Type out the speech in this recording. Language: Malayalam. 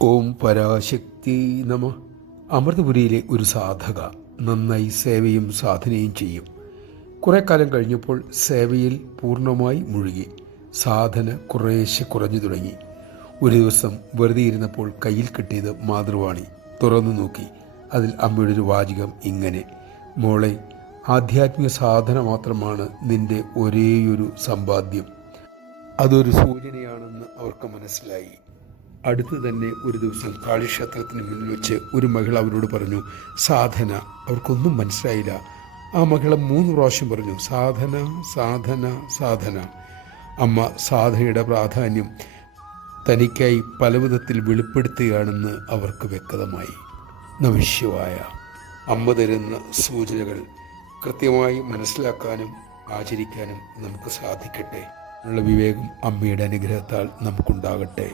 ഓം പരാശക്തി നമ. അമൃതപുരിയിലെ ഒരു സാധക നന്നായി സേവയും സാധനയും ചെയ്യും. കുറെ കാലം കഴിഞ്ഞപ്പോൾ സേവയിൽ പൂർണ്ണമായി മുഴുകി. സാധന കുറേശ്ശെ കുറഞ്ഞു തുടങ്ങി. ഒരു ദിവസം വെറുതെ ഇരുന്നപ്പോൾ കയ്യിൽ കിട്ടിയത് മാതൃവാണി. തുറന്നു നോക്കി. അതിൽ അമ്മയുടെ ഒരു വാചകം ഇങ്ങനെ: മോളെ, ആധ്യാത്മിക സാധന മാത്രമാണ് നിന്റെ ഒരേയൊരു സമ്പാദ്യം. അതൊരു സൂചനയാണെന്ന് അവർക്ക് മനസ്സിലായി. അടുത്ത് തന്നെ ഒരു ദിവസം കാളിക്ഷേത്രത്തിന് മുന്നിൽ വെച്ച് ഒരു മഹിള അവരോട് പറഞ്ഞു സാധന. അവർക്കൊന്നും മനസ്സിലായില്ല. ആ മഹിള 3 പ്രാവശ്യം പറഞ്ഞു സാധന, സാധന, സാധന. അമ്മ സാധനയുടെ പ്രാധാന്യം തനിക്കായി പലവിധത്തിൽ വെളിപ്പെടുത്തുകയാണെന്ന് അവർക്ക് വ്യക്തമായി. നമഃശിവായ. അമ്മ തരുന്ന സൂചനകൾ കൃത്യമായി മനസ്സിലാക്കാനും ആചരിക്കാനും നമുക്ക് സാധിക്കട്ടെ. ഉള്ള വിവേകം അമ്മയുടെ അനുഗ്രഹത്താൽ നമുക്കുണ്ടാകട്ടെ.